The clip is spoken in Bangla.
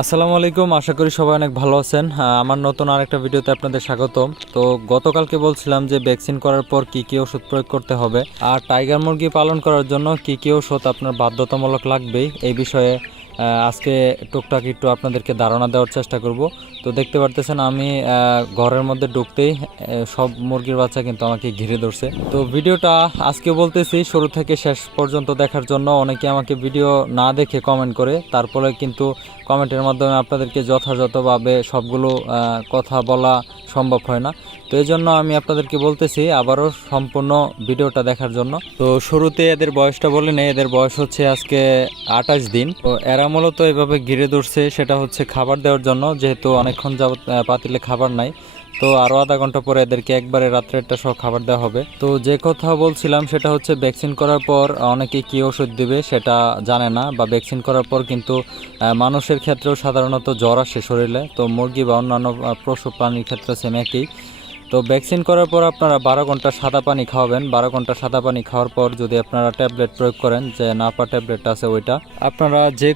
আসসালামু আলাইকুম, আশা করি সবাই অনেক ভালো আছেন। আমার নতুন আরেকটা ভিডিওতে আপনাদের স্বাগতম। তো গতকালকে বলছিলাম যে ভ্যাকসিন করার পর কি কি ওষুধ প্রয়োগ করতে হবে আর টাইগার মুরগি পালন করার জন্য কি কি ওষুধ আপনার বাধ্যতামূলক লাগবেই, এই বিষয়ে আজকে টুকটাক একটু আপনাদেরকে ধারণা দেওয়ার চেষ্টা করব। তো দেখতে পারতেছেন আমি ঘরের মধ্যে ঢুকতেই সব মুরগির বাচ্চা কিন্তু আমাকে ঘিরে ধরছে। তো ভিডিওটা আজকে বলতেছি শুরু থেকে শেষ পর্যন্ত দেখার জন্য। অনেকে আমাকে ভিডিও না দেখে কমেন্ট করে, তারপরে কিন্তু কমেন্টের মাধ্যমে আপনাদেরকে যথাযথভাবে সবগুলো কথা বলা সম্ভব হয় না। তো এই জন্য আমি আপনাদেরকে বলতেছি আবারও সম্পূর্ণ ভিডিওটা দেখার জন্য। তো শুরুতে এদের বয়সটা বলে নেই, এদের বয়স হচ্ছে আজকে 28 দিন। তো এরা মূলত এভাবে ঘিরে ধরছে সেটা হচ্ছে খাবার দেওয়ার জন্য, যেহেতু অনেকক্ষণ যাবত পাতিলে খাবার নাই। তো আরও আধা ঘন্টা পরে এদেরকে একবারে রাত্রেরটা সহ খাবার দেওয়া হবে। তো যে কথা বলছিলাম সেটা হচ্ছে ভ্যাকসিন করার পর অনেকে কী ওষুধ দিবে সেটা জানে না, বা ভ্যাকসিন করার পর কিন্তু মানুষের ক্ষেত্রেও সাধারণত জ্বর আসে শরীরে। তো মুরগি বা অন্যান্য পশু প্রাণীর ক্ষেত্রে সেম একই। তো ভ্যাকসিন করার পর আপনারা 12 ঘন্টা সাদা পানি খাওয়াবেন। 12 ঘন্টা সাদা পানি খাওয়ার পর যদি আপনারা ট্যাবলেট প্রয়োগ করেন, যে নাপা ট্যাবলেট আছে ওইটা, আপনারা যে